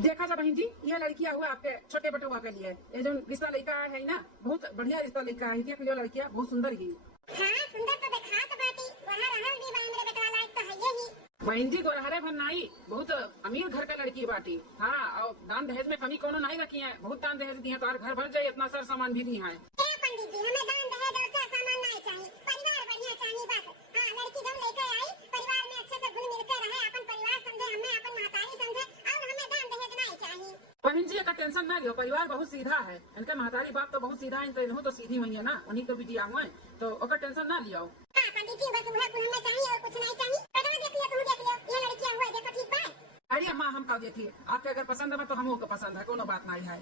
देखा जा बहन जी, यह लड़कियां हुआ आपके छोटे बटुआ के लिए, ये जो रिश्ता लड़का है ना, बहुत बढ़िया रिश्ता लड़का है। देख लियो लड़कियां बहुत सुंदर ही। हाँ सुंदर तो देखा तो बाटी, वहाँ रहल भी बा मेरे बेटवा लायक तो है ही। बहन जी गोरहरे भरनाई बहुत अमीर घर का लड़की बाटी। हाँ, और दान दहेज में कमी कोनो नहीं रखी है, बहुत दान दहेज दी है, तो घर भर जाये इतना सर सामान भी दी है। पंडित जी हमें दान दहेज और सारा सामान नहीं चाहिए, परिवार बढ़िया चाहिए बस। हाँ लड़की जब लेकर आई, परिवार में अच्छे से घुल मिलकर रहे, अपन परिवार समझे, हमें अपन महतारी समझे, और हमें दान दहेज नहीं चाहिए। बहन जी का टेंशन ना लियो, परिवार बहुत सीधा है, इनका महतारी बाप तो बहुत सीधा है, इनको तो सीधी हुई है ना, उन्हीं को बिटिया हुए, तो ओका टेंशन ना लियो। हाँ पंडित जी बस वह कुल हमें चाहिए और कुछ नहीं चाहिए। बेटा देख लियो, तुम देख लियो, ये लड़कियां हुआ देखो ठीक है। अरे अम्मा हम का देखिए, आपके अगर पसंद है तो हम को पसंद है, कोनो बात नहीं है।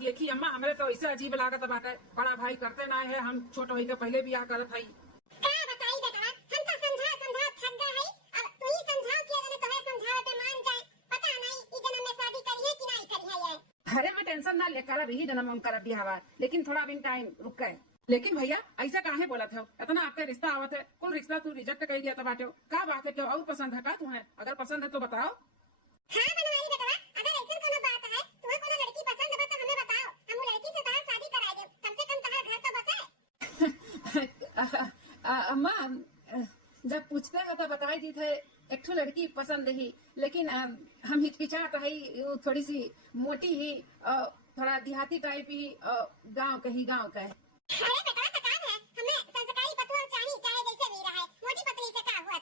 देखिए अम्मा हमें तो ऐसे अजीब लागत बाटे, बड़ा भाई करते ना है, हम छोटे भाई के पहले बियाह करत हई। अरे मैं टेंशन ना ले, कर भी जन्म हम कर बियाह, लेकिन थोड़ा दिन टाइम रुक गए। लेकिन भैया ऐसा काहे बोलत हो, इतना आपका रिश्ता आवत है, कोई रिश्ता तू रिजेक्ट कर दिया तो बाटे का बात है, क्यों और पसंद है का तुम्हें? अगर पसंद है तो बताओ। हाँ बनवाई बेटवा, अगर ऐसा कोनो बात है, तुम्हें कोनो लड़की पसंद है तो हमें बताओ, हम लड़की से तार शादी करा दे, कम से कम तार घर तो बसे। अम्मा जब पूछते हैं तो बताई दी थे एक ठो लड़की पसंद ही, लेकिन हम हिचकिचात है, थोड़ी सी मोटी ही, थोड़ा देहाती टाइप ही, गाँव का ही गाँव का है। अरे बेटा थकान है, हमें संस्कारी पतला चाहिए, चाहे जैसे भी रहे, मोटी पतली से क्या हुआ है।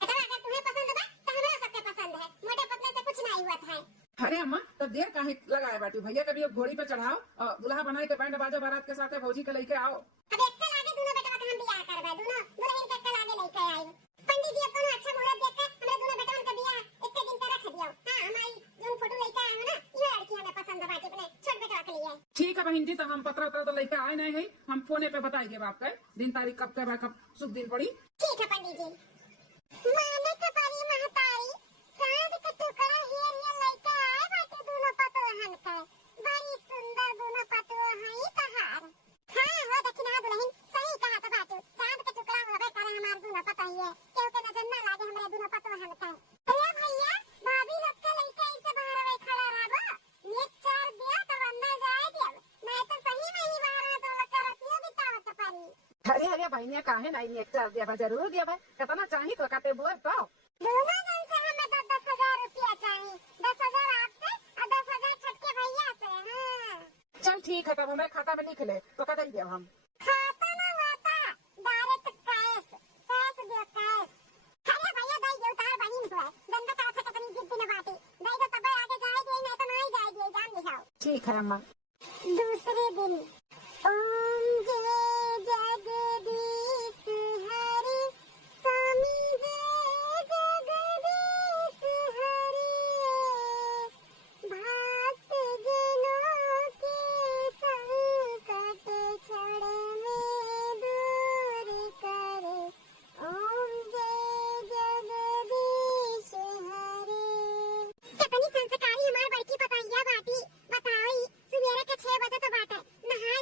बेटा अगर तुम्हें पसंद है तो हमरा सबके पसंद है, मोटे पतले से कुछ नहीं हुआ है। अरे अम्मा तब देर काहे लगाए बाटी, भैया कभी घोड़ी पे चढ़ाओ और दुल्हा बनाए के बैंड बाजा बारात के साथ भौजी के लेके आओ। अब एक कल आगे दोनों बेटा का हम बियाह करवा, दोनों दुल्हन के कल आगे लेके आई। पंडित जी अपन अच्छा मुहूर्त देखकर हमरे दोनों बेटवन का बियाह एक दिन तक रख दियो। हां हमारी जो फोटो लेके आए हो ना, ये लड़की हमें पसंद बाटे, अपने छोट बेटवा के लिए। ठीक है बहन जी, तो हम पत्र तो लेके आए नहीं है, हम फोने पे बताएंगे आपका दिन तारीख कब के कब शुभ दिन पड़ी। ठीक है पंडित जी। माने के पारी महतारी चांद का टुकड़ा हियर हियर लेके आए बाटे, दोनों पतोहन का बड़ी सुंदर दोनों पतोह हई तहार। हां हो दक्षिणा दुल्हन सही कहा तो बाटे, चांद का टुकड़ा होवे करे हमार दोनों पता ही है, केहू के नजर ना लागे हमरे दोनों पतोहन का। अरे भैया भाभी लोग के लेके ऐसे बाहर वे खड़ा रहबो, ये चार दिया तो अंदर जाए दिया, नहीं तो सही में ही बाहर तो लोग का रतियो बितावत पारी। अरे अरे बहनिया काहे नहीं एक चार दिया, जरूर दिया भाई, कितना चाहिए तो काटे बोल तो। दोनों जन से हमें 10,000 रुपया चाहिए, 10,000 आपसे और 10,000 छटके भैया से। हाँ चल ठीक है, तब हमारे खाता में लिख ले तो कदई दिया हम। खाता ना वाता डायरेक्ट कैश, कैश दियो कैश। अरे भैया दई दो तार बहिन को है, जनता का था कितनी जिद्दी न बाटी, दई दो तब आगे जाए दिए नहीं तो नहीं जाए दिए, जान दिखाओ। ठीक है अम्मा। दूसरे दिन ओम जय जगदीश हरि, स्वामी जय जगदीश हरि, भक्त जनों के संकट क्षण में दूर करे, ओम जय जगदीश हरि। कितनी संस्कारी हमारी बड़की पतैया बाटी, बताओ ही सुबेरे के 6 बजे तो बाटे, नहाए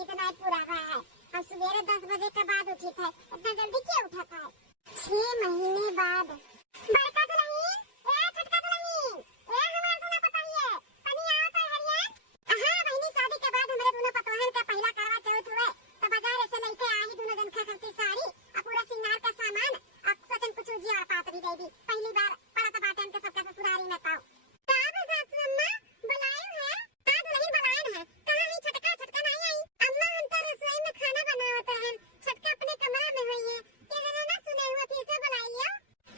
नींद नहीं पूरा हुआ है। हम सवेरे 10 बजे के बाद उठी थे, इतना जल्दी क्यों उठा था? 6 महीने बाद। बड़का दुल्हन, ए छोटका दुल्हन, ए हमारा दूल्हा पता ही है, तनी आओ तो हरियान। हां बहनी, शादी के बाद हमारे दोनों पतोहन का पहला करवा चौथ हुए तो बाजार से लेके आई दोनों जन खरीदती साड़ी और पूरा श्रृंगार का सामान और सचन कुछ जी और पात भी दे दी। पहली बार पड़ा तो बाटन के सबका ससुरारी में पाओ। का सासू अम्मा बुलायो है? का दुल्हन बुलायन है? कहां ही छटका? छटका नहीं आई अम्मा, हम तो रसोई में खाना बनावत रहन। छटका अपने कमरा में हुई है, के जना ना सुने हुआ फिर से बुला लियो।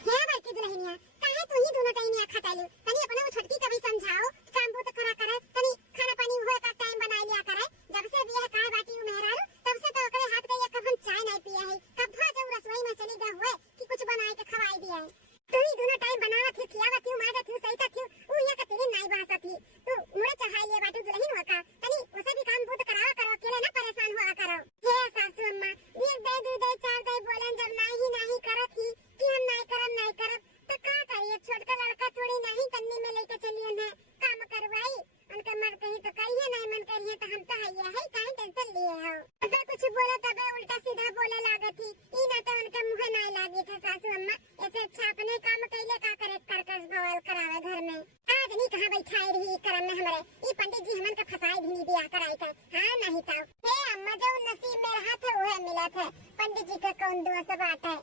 हे बड़की दुल्हनिया, काहे तू ही दोनों टाइम यहाँ खटालू? तनी अपने वो छटकी कभी समझाओ, काम बहुत करा करे, तनी खाना पानी हुए का टाइम बना लिया करे। जब से बियाह काय बाटी उ मेहरारू, तब से तो ओकरे हाथ का एक कप हम चाय नहीं पिया है। कब जो रसोई में चली गई हुए कि कुछ बनाए के खवाई दिया है। तू ही दोनों टाइम बनावत थी, खियावत थी, माजत थी, सही थी, उ यहाँ का तेरी नहीं बहसत थी। तू मुड़े चढ़ा लिए बाटू दुल्हन होका, तनी उसे भी काम बहुत करावा करो, अकेले ना परेशान हुआ करो। हे सासू अम्मा, एक दे दू दे चार दे बोलन जब नहीं करत ही कि हम नहीं करब तो का करिए? छोटका लड़का थोड़ी नहीं तन्नी में लेके चलिए है, काम करवाई उनका मन कही तो करिए, नहीं मन करिए तो हम तो हइया है, काहे टेंशन लिए हो? अगर कुछ बोले तबे उल्टा सीधा बोले लागत ही, ई ना तो उनके मुंह नहीं लागी थे सासू अम्मा। ऐसे अच्छा अपने काम कैले का करे करकस बवाल करावे घर में। आज नहीं कहां बैठाई रही करम में हमरे, ई पंडित जी हमन के फसाई धीनी बियाह कराई के। हां नहीं तो हे अम्मा, जो नसीब में रहा था वह मिला था, पंडित जी का कौन दोस्त बात है?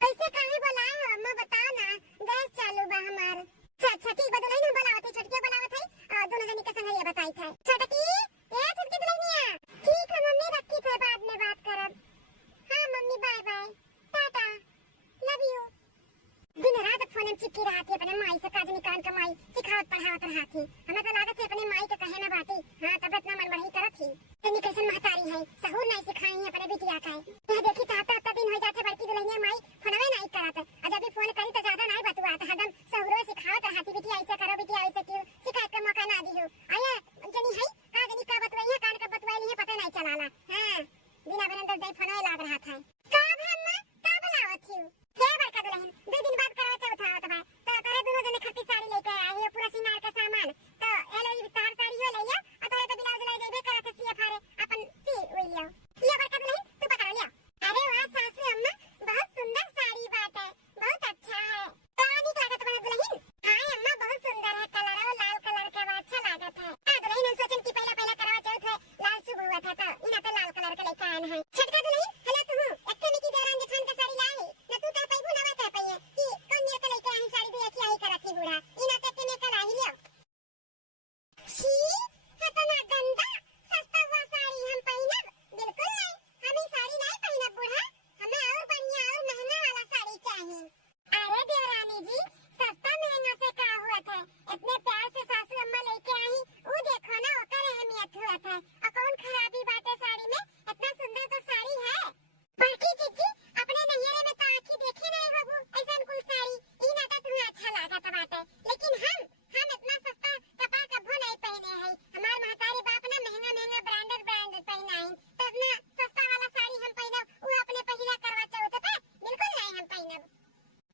कैसे काहे बुलाए हो अम्मा, बताओ ना, गैस चालू बा हमार। अच्छा ठीक बदलाई ना बुलावत है, छटके बुलावत है, दोनों जनी के संग ये बताई था। छटकी, ए छटकी दुल्हनिया, ठीक है मम्मी, रखी थे, बाद में बात करब। हां मम्मी, bye bye, tata, love you. दिन रात फोन में चिपकी रहा थी अपने माई से, काजनी कान का माई सिखावत पढ़ावत रहा थी। हमें तो लागत है अपने माई के कहे में बाती। हां तब इतना मन बढ़ी करत थी, तनी कैसन महतारी है, सहूर नहीं सिखाई है अपने बिटिया का। यह देखी ताता दिन हो जाते बड़की दुल्हनिया माई फोनवे नहीं करत, और जब भी फोन करी तो ज्यादा नहीं बतुआत, हरदम सहूरो सिखावत रहती, बिटिया ऐसे करो, बिटिया ऐसे क्यों, शिकायत का मौका ना दियो। आया जनी है का जनी का बतवाई है, कान का बतवाई है, पता नहीं चलाला। हां बिना बरंदर दे फोनवे लाग रहा था। का अम्मा का बुलावत थी? हे बड़का दुल्हन, 2 दिन बाद करवा चौथ आवत बा, तो करे दोनों जने खट्टी साड़ी लेके आए हो, पूरा श्रृंगार का सामान, तो एलो ई तार साड़ी हो लइया, और तोरे तो ब्लाउज ले देबे करत सिए फारे, अपन सी ओइ लियो। लिया बड़का दुल्हन, तू पकड़ लिया। अरे वाह सासू अम्मा, बहुत सुंदर साड़ी बात है, बहुत अच्छा है। तोरा नीक लागत बा दुल्हन? हां अम्मा, बहुत सुंदर है, कलर और लाल कलर के बा अच्छा लागत है। आ दुल्हन, हम सोचन की पहला करवा चौथ है, लाल शुभ हुआ था, तो इना तो लाल कलर के लेके आए हैं। छटका दुल्हन, हेलो तू एक्के में की देरान जेठान का साड़ी लाई ना, तू कह पाइबू ना कह पाइए कि कौन मेरे को लेके आई साड़ी, दे की आई करत थी बूढ़ा, इना तो एक्के में का लाई लियो। छी कितना गंदा सस्ता हुआ साड़ी हम पहनब? बिल्कुल नहीं, हम ये साड़ी नहीं पहनब बूढ़ा, हमें और बढ़िया और महंगा वाला साड़ी चाहिए। अरे देवरानी जी, सस्ता महंगा से का हुआ था, इतने प्यार से सासू अम्मा लेके आई, वो देखो ना ओकर अहमियत हुआ था, और कौन खराबी बात है साड़ी में, इतना सुंदर तो साड़ी है। बड़की जीजी, अपने नैहरे में तो आंखी देखे नहीं बाबू ऐसा कुल साड़ी, ई ना तो तुम्हें अच्छा लागत बाटे, लेकिन हम इतना सस्ता कपड़ा कभो नहीं पहने हैं। हमार महतारी बाप ना महंगा ब्रांडेड पहना है, तो अपना सस्ता वाला साड़ी हम पहनब, वो अपने पहिला करवा चौथ पे बिल्कुल नहीं हम पहनब।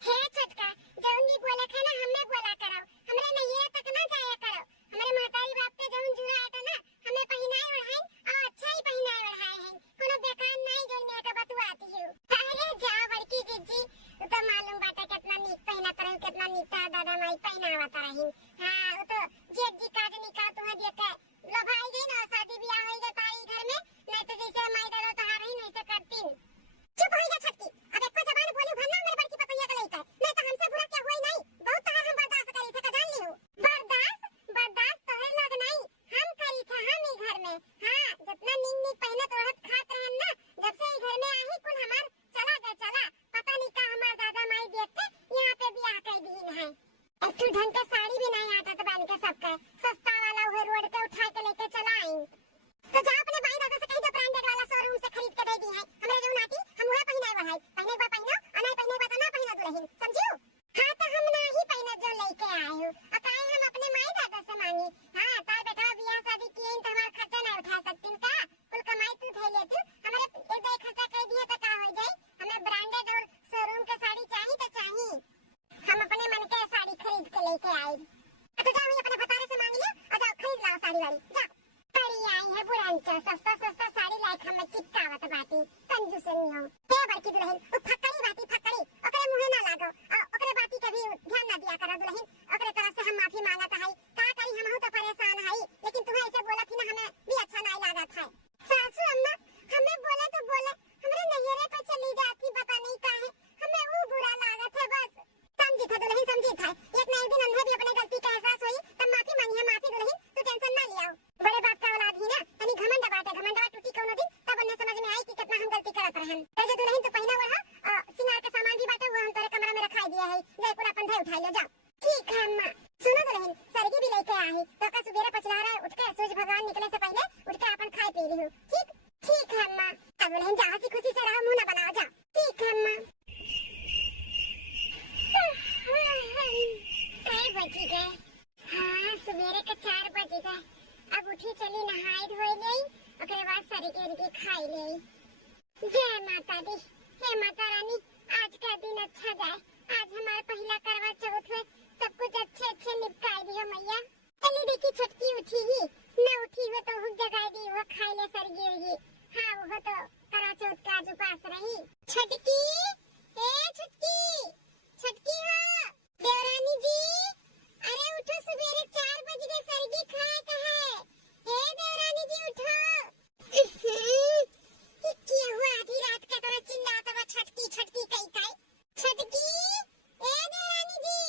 हे छटका, जौनी बोले के ना हमें बोला करो, हमरे नैहरे तक ना जाया करो, हमरे महतारी बाप के जौन जुरा आटा ना हमें पहिनाए ओढ़ाई, और अच्छा ही पहिनाए ओढ़ाए हैं, कोनो बेकार नहीं जौन के बतुआती हो। अरे जाओ बड़की जीजी, तो मालूम बाटे कितना नीक पहनत रही, कितना नीक दादा माई पहनावत रही। हां वो तो जेठ जी काजनी का तुम्हें देख के लोभाई गई ना, शादी ब्याह हो गई तारी घर में, नहीं तो जैसे माई दादा तो हार ही नहीं से करती। चुप हो जा छटकी, अब एको जबान बोली भरना मेरे बड़की पतैया के लेके, नहीं तो हमसे बुरा क्या हुई नहीं, बहुत तहार हम बर्दाश्त करी थे, का जान लियो। बर्दाश्त तो है लोग नहीं, हम करी थे, हम ही घर में। हां जितना नीक पहनत ओढ़त खात रहन ना, जब से ई घर में आई कुल हमार चला पता नहीं का हमार दादा माई देख के यहाँ पे ब्याह कर दीन है। एक ढंग के साड़ी भी नहीं आता तो बन के सबके सस्ता वाला वो रोड पे उठा के लेके चला आई, तो जा अपने भाई दादा से कह दो ब्रांडेड वाला शोरूम से खरीद के दे दी है, हमरे जो नाती हम वह पहनाए वहाई, पहने बा पहनो और नहीं पहने बा तो ना पहनो दुल्हन, समझियो। हां तो हम ना ही पहने जो लेके आए हो, और काहे हम अपने माई दादा से मांगी। हां तार बेटा ब्याह शादी किए तो हमारा खर्चा नहीं उठा सकतीन का, कुल कमाई तू धै लेती, हमरे एक दे खर्चा कह दिए तो का हो जाई, हमें ब्रांडेड और शोरूम के साड़ी चाहिए तो चाहिए, हम अपने मन के साड़ी खरीद के लेके आए। तो जाओ अपने भतारे से मांग लियो और जाओ खरीद लाओ साड़ी वाली, जाओ। पड़ी आई है बुढ़ांचा, सस्ता साड़ी हमें चिपकावत बाटी कंजूसनियो हे बड़की दुल्हन ओ फकड़ी बाटी फकड़ी ओकरे मुंहे ना लागो ओकरे बाती कभी ध्यान ना दिया करो दुल्हन ओकरे तरफ से हम माफी मांगत हई का करी हमहु तो परेशान हई लेकिन तुम्हें ऐसे बोला थी ना हमें भी अच्छा नहीं लागत है सासू अम्मा हमें बोले तो बोले हमरे नैहरे पे चली जाती पता नहीं काहे हमें वो बुरा लागत है बस समझी था दुल्हन समझी था एक ना एक दिन अंधे भी अपने गलती का एहसास होई तब माफी मांगी है माफी दुल्हन तू टेंशन ना लियाओ बड़े बाप का औलाद ही ना तनी घमंड बाटे टूटी कोनो दिन तब उन्हें समझ में आई कि कितना हम गलती करत रहन तेरे दुल्हन तो पहिना ओढ़ा सिंगार के सामान भी बाटे वो हम तेरे कमरा में रखाई दिया है ले पूरा अपन धै उठाई लो जाओ ठीक है अम्मा सुनो दुल्हन सरगी भी लेके आई तो का सुबेरे पचलारा उठ के सूरज भगवान निकले से पहले उठ के अपन खाई पी ली ठीक ठीक है अम्मा अब दुल्हन जा हंसी खुशी से रहो मुंह ना बनाओ जा ठीक है अम्मा कई बज गए हाँ सवेरे के 4 बज गए अब उठी चली नहाई धोई गई ओकरे बाद सरी के खाई ले जय माता दी हे माता रानी आज का दिन अच्छा जाए आज हमारा पहला करवा चौथ है सब कुछ अच्छे अच्छे निपटाई दियो मैया अली देखी छटकी उठी ही न उठी हो तो हुक जगाई दी वो खाई ले सरगी होगी हाँ वो तो करवा चौथ का आज उपास रही छटकी ए छटकी छटकी हाँ देवरानी जी अरे उठो सवेरे 4 बज गए सरगी खाए कहे हे देवरानी जी उठो क्या हुआ आधी रात का तरह चिल्लाता हुआ छटकी छटकी कई छटकी ए देवरानी जी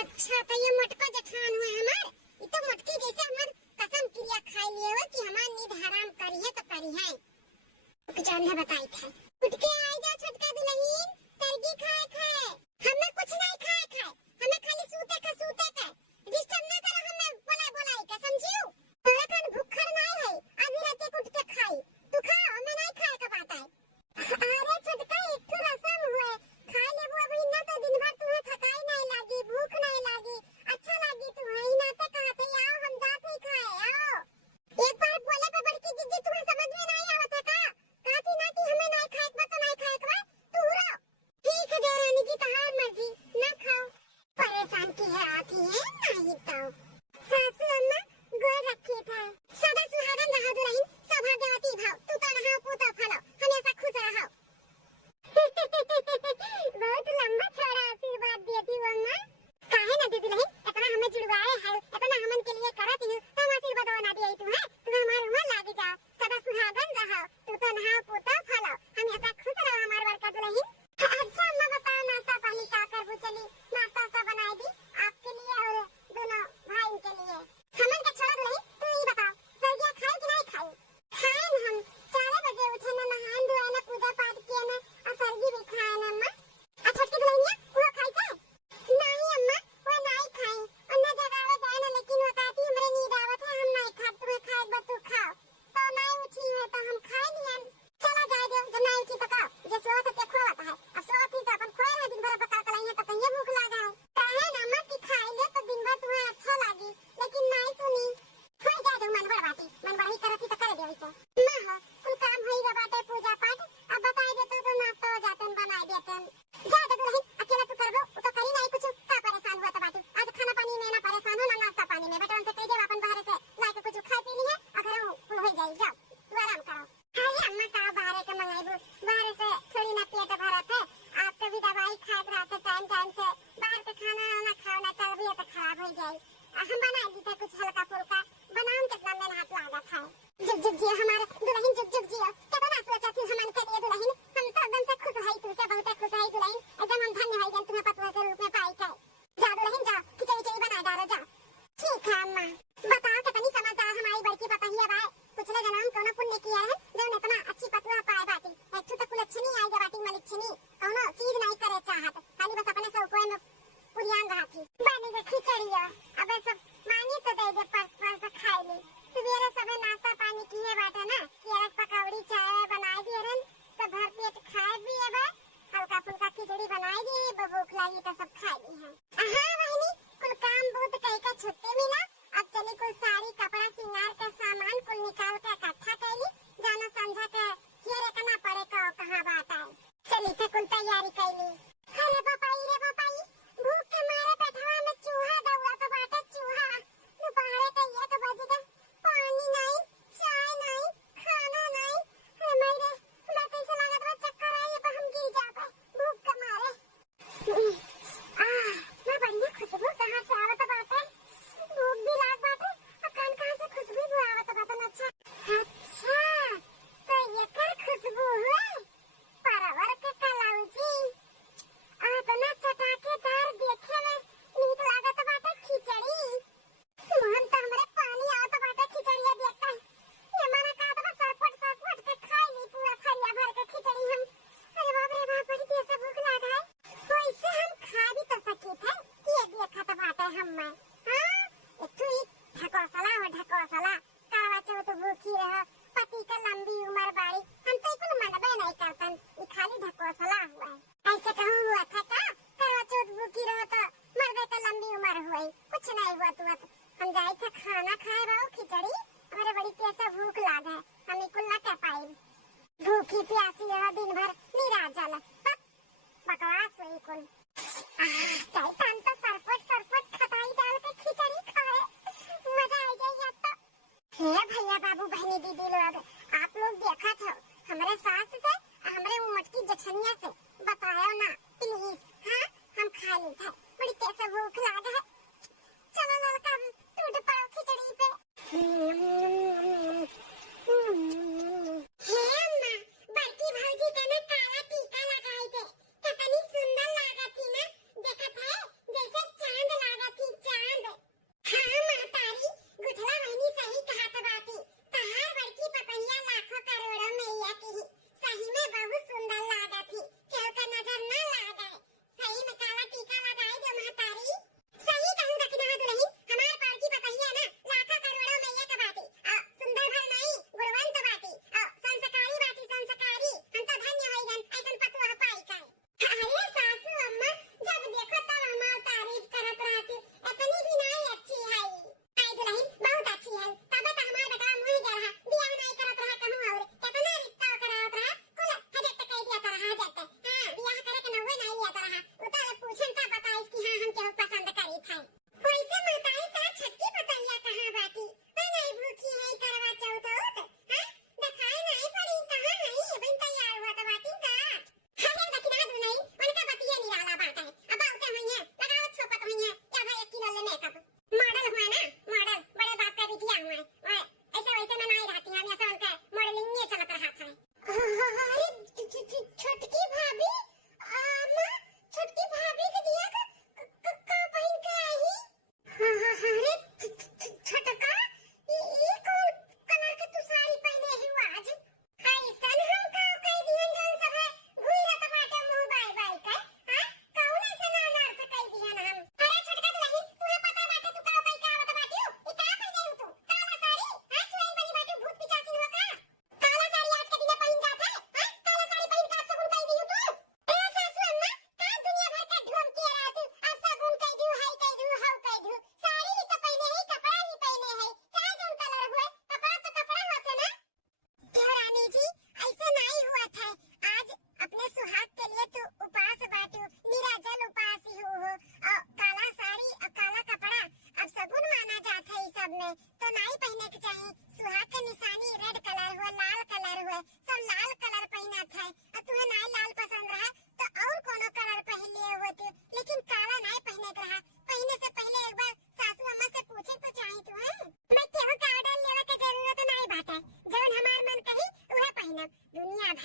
अच्छा तो ये मटका जठान हुआ हमार ये तो मटकी जैसे हमार कसम क्रिया खाई लिए हो कि हमार नींद हराम करी है तो करी है कुछ और ने बताई था उठ के आई जा छटका दुल्हन सरगी खाए खाए हमें कुछ नहीं खाए हमें खाली सूते का डिस्टर्ब ना करो हमें बोलाई का समझियो तोरा खान भूखर नहीं है आधी रात को उठ के खाई तू खा हमें नहीं खाए का बात है अरे छटका एक तो रसम हुए खा लेबो अभी ना तो दिन भर तुम्हें थकाई नहीं लागी भूख नहीं लागी अच्छा लागी तुम्हें ना तो कहते आओ हम जाते ही खाए आओ एक बार बोले पे बड़की जिज्जी तुम्हें समझ में नहीं आवत है का कहती ना कि हमें नहीं खाए तो नहीं खाए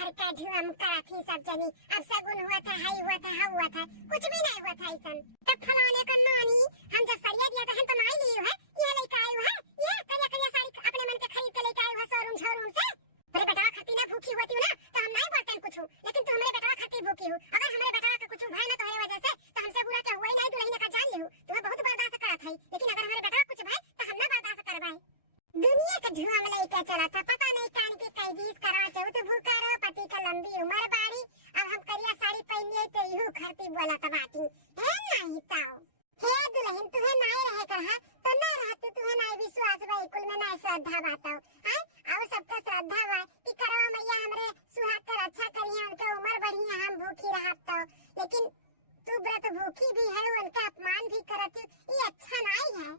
घर का धुआं करा थी सब जनी। अब सगुन हुआ था, हाई हुआ था, हा हुआ था, कुछ भी नहीं हुआ था ऐसन। तब फलाने का नानी हम जब सरिया दिया था तो नहीं ली है, ये लेके आए है, ये करिया करिया साड़ी अपने मन के खरीद के लेके आए हो शोरूम शोरूम से। अरे बेटा खत्ती ना भूखी होती ना तो हम नहीं बोलते कुछ, लेकिन तू हमारे बेटा खत्ती भूखी हो। अगर हमारे बेटा का कुछ भाई ना तोहरे वजह से तो हमसे बुरा क्या हुआ ही नहीं, दुल्हन का जान ले तुम्हें बहुत बर्दाश्त करा था, लेकिन अगर हमारे बेटा कुछ भाई तो हम ना बर्दाश्त करवाए। दुनिया का धुआं में लेके चला था, पता नहीं कान की कैदीस करवा चाहू तो भूखा रहो, पति का लंबी उम्र बाड़ी। अब हम करिया साड़ी पहनिए तो इहू खरती बोला था बाटी है नहीं ताऊ। हे दुल्हन तुम्हें नहीं रहे कर है तो ना रहते, तुम्हें नहीं विश्वास भाई कुल में नहीं श्रद्धा बताओ है। और सबका श्रद्धा बा कि करवा मैया हमरे सुहाग कर अच्छा करिए, उनके उम्र बढ़िया, हम भूखी रहत तो। लेकिन तू व्रत भूखी भी है, उनका अपमान भी करत, ये अच्छा नहीं है।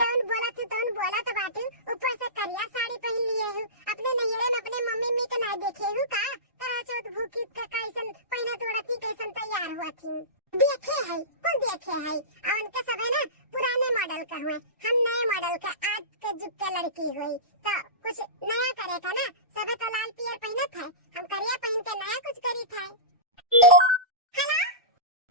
तौन बोला तो बाटू ऊपर से करिया साड़ी पहन लिए हूँ, अपने नैहरे में अपने मम्मी मी के नहीं देखे हूँ का करवा चौथ भूखी का कैसन पहना तोड़ती कैसन तैयार हुआ थी। देखे है कौन देखे है, और उनके सब है ना पुराने मॉडल का हुए, हम नए मॉडल का आज के जुग के लड़की हुई तो कुछ नया करे था ना। सब तो लाल पियर पहने थे, हम करिया पहन के नया कुछ करी थे। हेलो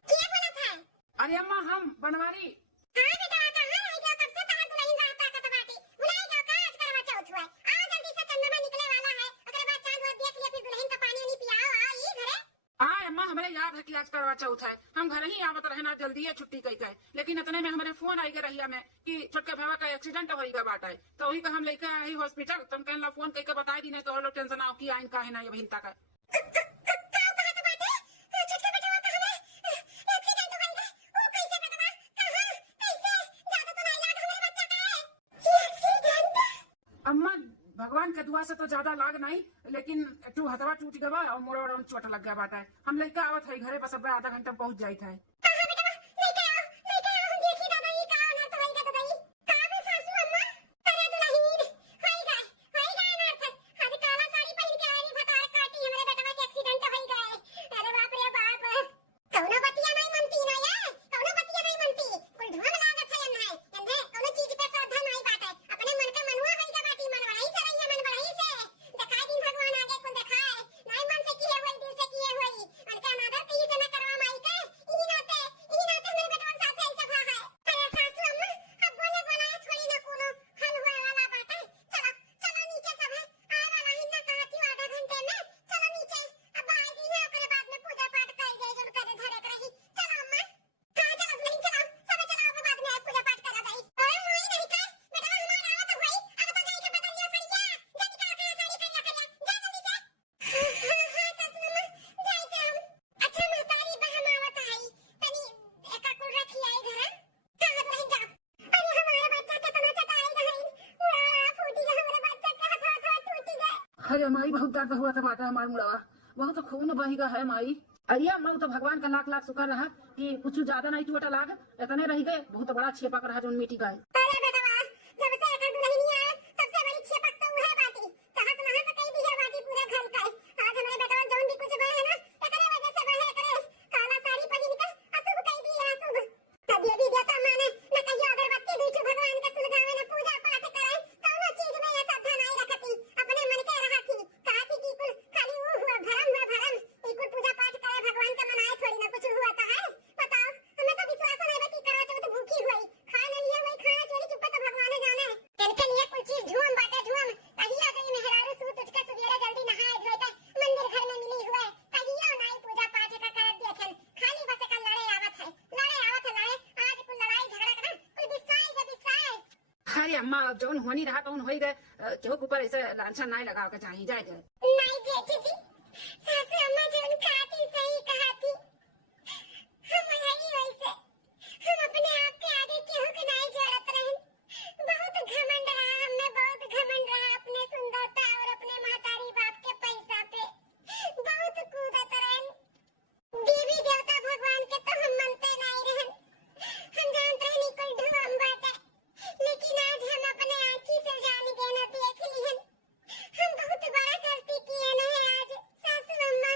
क्या बोला था? अरे अम्मा हम बनवारी। हाँ बेटा कहाँ रह गया, कब से कहाँ दुल्हन रहता का तबाटी बुलाए गया का, आज करवा चौथ हुआ, आओ जल्दी से चंद्रमा निकले वाला है, अगर बाद चांद वो देख लिया फिर दुल्हन का पानी नहीं पियाओ, आओ ये घरे। हाँ अम्मा हमें याद है कि आज करवा चौथ है, हम घर ही आवत रहना जल्दी है छुट्टी कई गए, लेकिन इतने में हमारे फोन आई गए रहिया में कि छोटके भावा का एक्सीडेंट हो गया बाटा है, तो वही का हम लेके आए हॉस्पिटल। तुम कहला फोन करके बताई दी नहीं तो और लोग टेंशन आओ कि आइन का है ना ये बहिनता का। अम्मा भगवान के दुआ से तो ज्यादा लाग नहीं, लेकिन तू हथवा टूट गवा और मोड़ और चोट लग गया बाटा है। हम लेके आवत है घरे, बस अब आधा घंटा पहुंच जाई था। अरे माई बहुत दर्द हुआ था बाटा, हमारा मुड़वा बहुत खून बहेगा है माई। अरिया मैं तो भगवान का लाख लाख शुक्र रहा कि कुछ ज्यादा नहीं टूटा लाग, इतने रह गए बहुत बड़ा छेपा कर रहा जो मिट्टी का है। अरे अम्मा जौन होनी रहा तो हो गए, केहू के ऊपर ऐसे लांछन नहीं लगा के चाहिए जाए जाए। नहीं जेठी जी, सासू अम्मा जौन खाती सही कहाती, हम यही वैसे हम अपने आप के आगे केहू के नहीं जोड़त रहन। बहुत घमंड रहा, हमें बहुत घमंड रहा अपने सुंदरता और अपने महतारी बाप के पैसा पे, बहुत कूदत रहन। देवी देवता भगवान के तो हम मानते नहीं रहन, हम जानते हैं निकल ढूंढ बाटे, लेकिन आज हम अपने आँखी से जान गए ना देख लिहन। हम बहुत बड़ा गलती किए नहीं आज, सासू अम्मा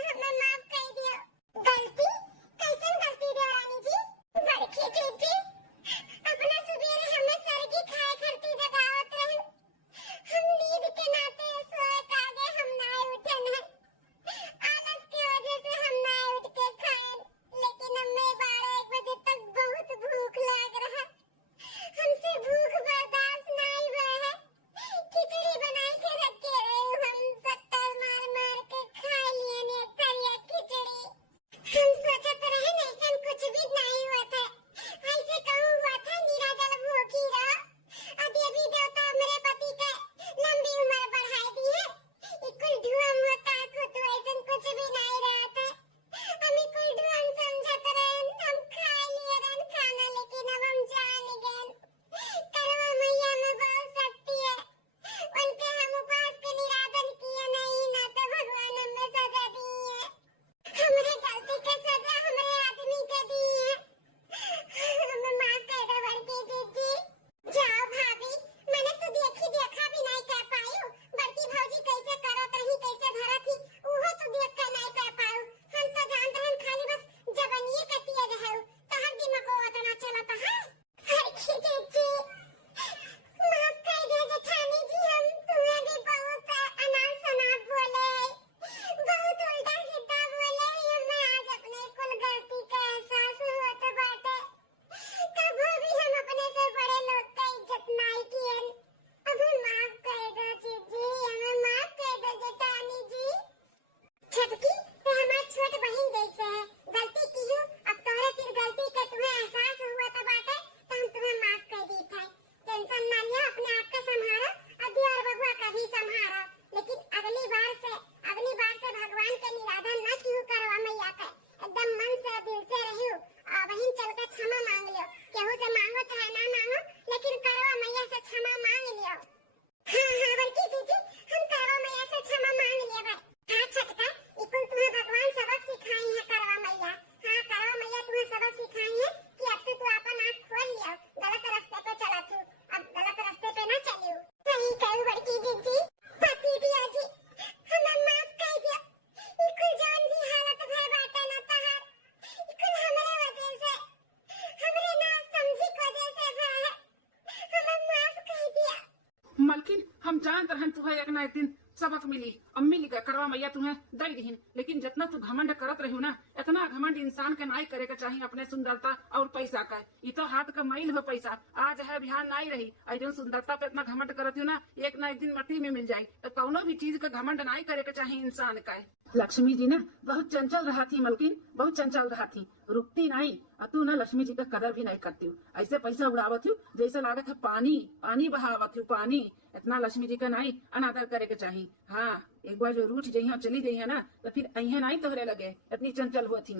हम जानत रहन तुम्हें एक ना एक दिन सबक मिली। अम्मी लिखा करवा मैया तुम्हें दई रहीन, लेकिन जितना तू घमंड करत रही ना, इतना घमंड इंसान के नाई करे के चाहिए अपने सुंदरता और पैसा का। ये तो हाथ का मैल हो पैसा, आज है बिहान नहीं रही। और जो सुंदरता पे इतना घमंड करत हूँ ना, एक ना एक दिन मट्टी में मिल जाये। तो कौनो भी चीज का घमंड नहीं करे के चाहिए इंसान का। लक्ष्मी जी ना बहुत चंचल रहा थी मलकिन, बहुत चंचल रहा थी, रुकती नहीं। और तू ना लक्ष्मी जी का कदर भी नहीं करती हूँ, ऐसे पैसा उड़ावत हूँ जैसे लागत है पानी पानी बहावत हूँ पानी। इतना लक्ष्मी जी का नहीं अनादर करे के चाहिए। हाँ, एक बार जो रूठ जइहा चली जइहा ना, तो फिर अहिया नहीं तोहरे लगे इतनी चंचल हुआ थी।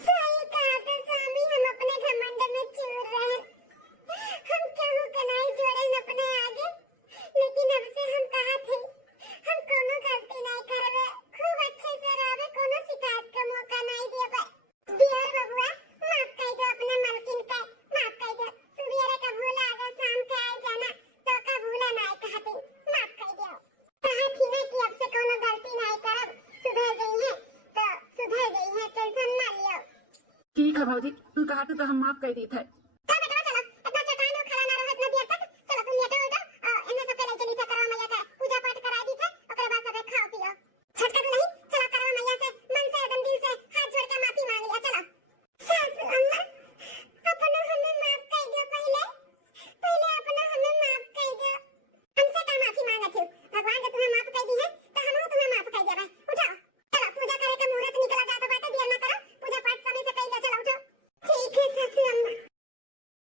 सही कहा तो स्वामी, हम अपने घमंड में चूर रहे। हम केहू के नहीं जोड़े अपने आगे, लेकिन अब से हम कहा थे हम कोनो गलती नहीं करबे, खूब अच्छे से रहबे, कोनो शिकायत का मौका नहीं देबे। दियर बबुआ माफ कर दो अपने मलकिन का, माफ कर दो। सुबेरे का भूला अगर शाम के आ जाना तो का भूला नहीं कहते, माफ कर दो। कहा थी ना कि अब से कोनो गलती नहीं करब, सुधर जइहे तो सुधर जइहे, टेंशन ना लियो। ठीक है भाजी, तू कहा तो हम माफ कर दी थे।